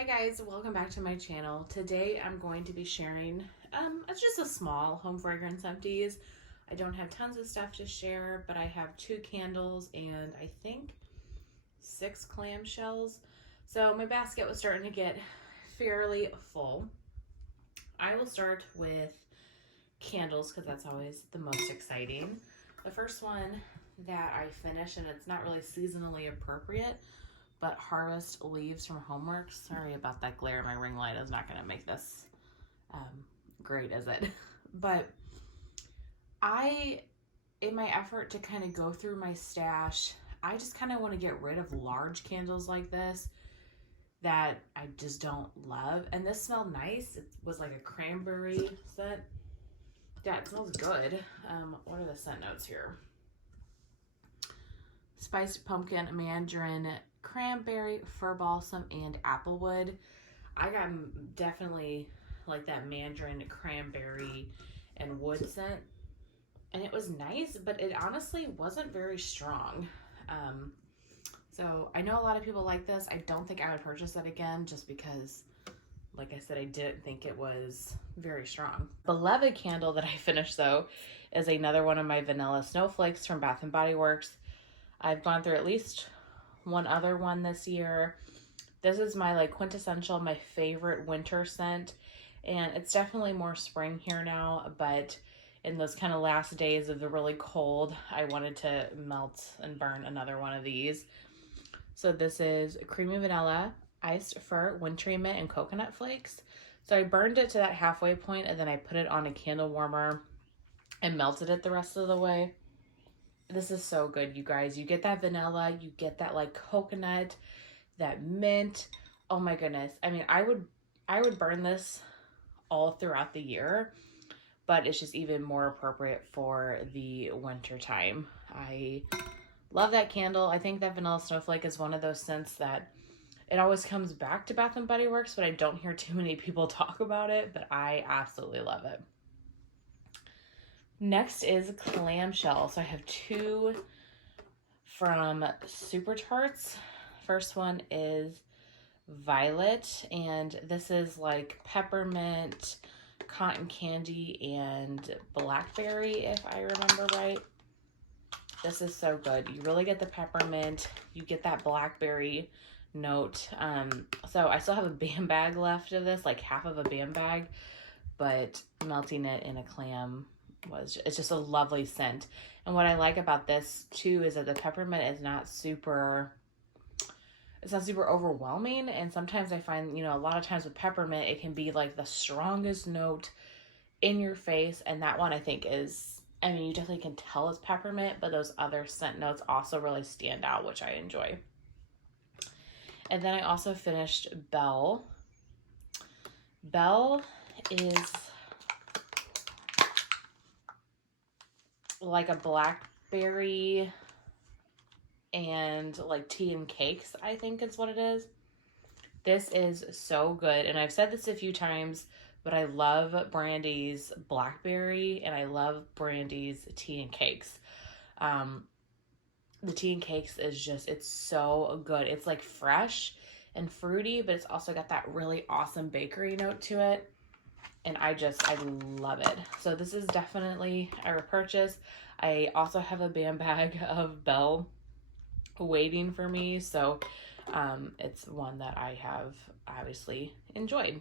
Hi guys, welcome back to my channel. Today I'm going to be sharing, it's just a small home fragrance empties. I don't have tons of stuff to share, but I have 2 candles and I think 6 clamshells. So my basket was starting to get fairly full. I will start with candles because that's always the most exciting. The first one that I finished, and it's not really seasonally appropriate, but Harvest Leaves from Homeworx. Sorry about that glare. My ring light is not going to make this great, is it? But in my effort to kind of go through my stash, I just kind of want to get rid of large candles like this that I just don't love. And this smelled nice. It was like a cranberry scent. Yeah, it smells good. What are the scent notes here? Spiced pumpkin, mandarin, cranberry, fir balsam, and applewood. I got definitely like that mandarin, cranberry, and wood scent. And it was nice, but it honestly wasn't very strong. So I know a lot of people like this. I don't think I would purchase it again just because, like I said, I didn't think it was very strong. Beloved candle that I finished though is another one of my vanilla snowflakes from Bath & Body Works. I've gone through at least one other one this year. This is my like quintessential, my favorite winter scent. And it's definitely more spring here now, but in those kind of last days of the really cold, I wanted to melt and burn another one of these. So this is creamy vanilla, iced fir, wintry mint, and coconut flakes. So I burned it to that halfway point and then I put it on a candle warmer and melted it the rest of the way. This is so good, you guys. You get that vanilla, you get that like coconut, that mint. Oh my goodness. I mean, I would burn this all throughout the year, but it's just even more appropriate for the winter time. I love that candle. I think that vanilla snowflake is one of those scents that it always comes back to Bath & Body Works, but I don't hear too many people talk about it, but I absolutely love it. Next is clamshell. So I have 2 from Supertarts. First one is violet, and this is like peppermint, cotton candy, and blackberry, if I remember right. This is so good. You really get the peppermint, you get that blackberry note. So I still have a bam bag left of this, like half of a bam bag, but melting it in a clam it's just a lovely scent. And what I like about this too is that the peppermint is not super overwhelming. And sometimes I find, a lot of times with peppermint, it can be like the strongest note in your face. And that one I think is, you definitely can tell it's peppermint, but those other scent notes also really stand out, which I enjoy. And then I also finished Belle. Belle is like a blackberry and like tea and cakes, I think is what it is. This is so good. And I've said this a few times, but I love Brandy's blackberry and I love Brandy's tea and cakes. The tea and cakes is just, it's so good. It's like fresh and fruity, but it's also got that really awesome bakery note to it. And I love it. So this is definitely a repurchase. I also have a bam bag of Belle waiting for me. So it's one that I have obviously enjoyed.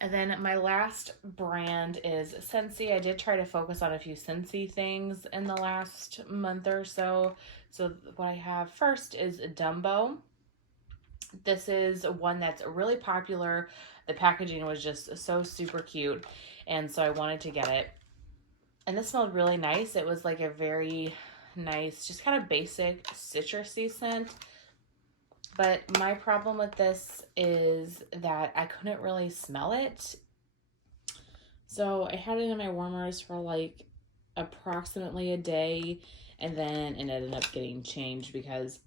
And then my last brand is Scentsy. I did try to focus on a few Scentsy things in the last month or so. So what I have first is Dumbo. This is one that's really popular. The packaging was just so super cute, and so I wanted to get it. And this smelled really nice. It was like a very nice, just kind of basic citrusy scent. But my problem with this is that I couldn't really smell it. So I had it in my warmers for like approximately a day, and then it ended up getting changed because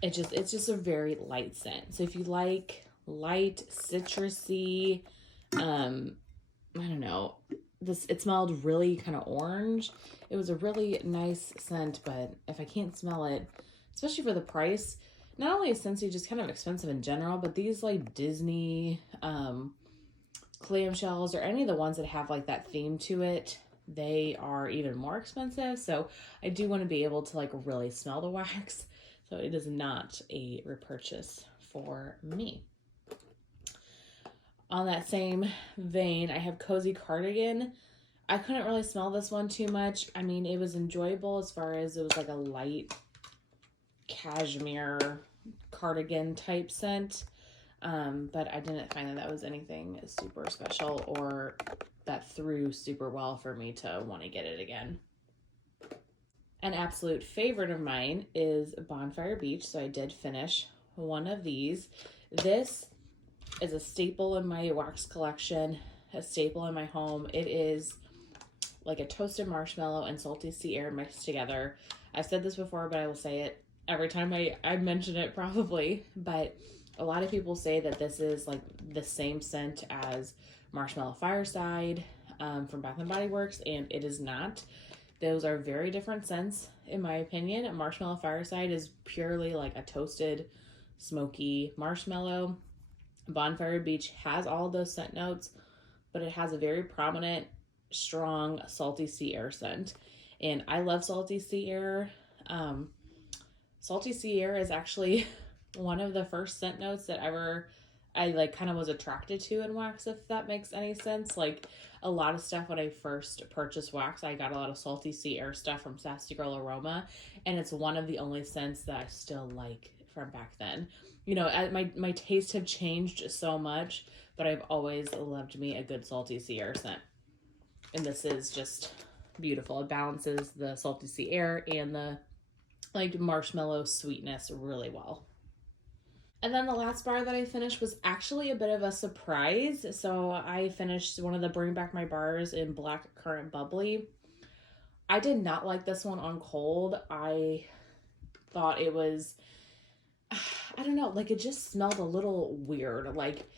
it's just a very light scent. So if you like light citrusy, I don't know, it smelled really kind of orange. It was a really nice scent, but if I can't smell it, especially for the price, not only is Scentsy just kind of expensive in general, but these like Disney clamshells or any of the ones that have like that theme to it, they are even more expensive. So I do want to be able to like really smell the wax. So it is not a repurchase for me. On that same vein, I have Cozy Cardigan. I couldn't really smell this one too much. I mean, it was enjoyable as far as it was like a light cashmere cardigan type scent. But I didn't find that was anything super special or that threw super well for me to want to get it again. An absolute favorite of mine is Bonfire Beach, so I did finish one of these. This is a staple in my wax collection, a staple in my home. It is like a toasted marshmallow and salty sea air mixed together. I've said this before, but I will say it every time I mention it probably, but a lot of people say that this is like the same scent as Marshmallow Fireside from Bath & Body Works, and it is not. Those are very different scents, in my opinion. Marshmallow Fireside is purely like a toasted, smoky marshmallow. Bonfire Beach has all those scent notes, but it has a very prominent, strong, salty sea air scent. And I love salty sea air. Salty sea air is actually one of the first scent notes that I like kind of was attracted to in wax, if that makes any sense. Like a lot of stuff when I first purchased wax, I got a lot of salty sea air stuff from Sassy Girl Aroma, and it's one of the only scents that I still like from back then. You know, my tastes have changed so much, but I've always loved me a good salty sea air scent. And this is just beautiful. It balances the salty sea air and the like marshmallow sweetness really well. And then the last bar that I finished was actually a bit of a surprise. So I finished one of the Bring Back My Bars in Black Currant Bubbly. I did not like this one on cold. I thought it was, I don't know, like it just smelled a little weird. Like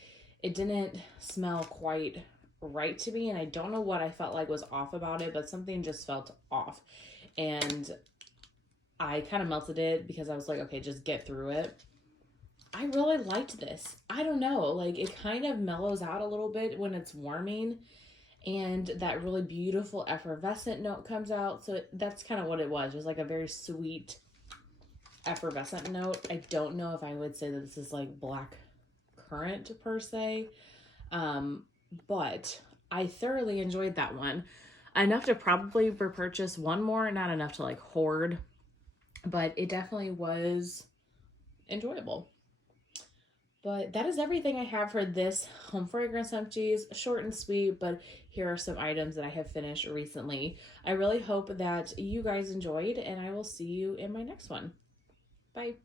it didn't smell quite right to me, and I don't know what I felt like was off about it, but something just felt off. And I kind of melted it because I was like, okay, just get through it. I really liked this. I don't know, like it kind of mellows out a little bit when it's warming, and that really beautiful effervescent note comes out. So that's kind of what it was. It was like a very sweet effervescent note. I don't know if I would say that this is like black currant per se, but I thoroughly enjoyed that one. Enough to probably repurchase one more, not enough to like hoard, but it definitely was enjoyable. But that is everything I have for this home fragrance empties. Short and sweet, but here are some items that I have finished recently. I really hope that you guys enjoyed, and I will see you in my next one. Bye.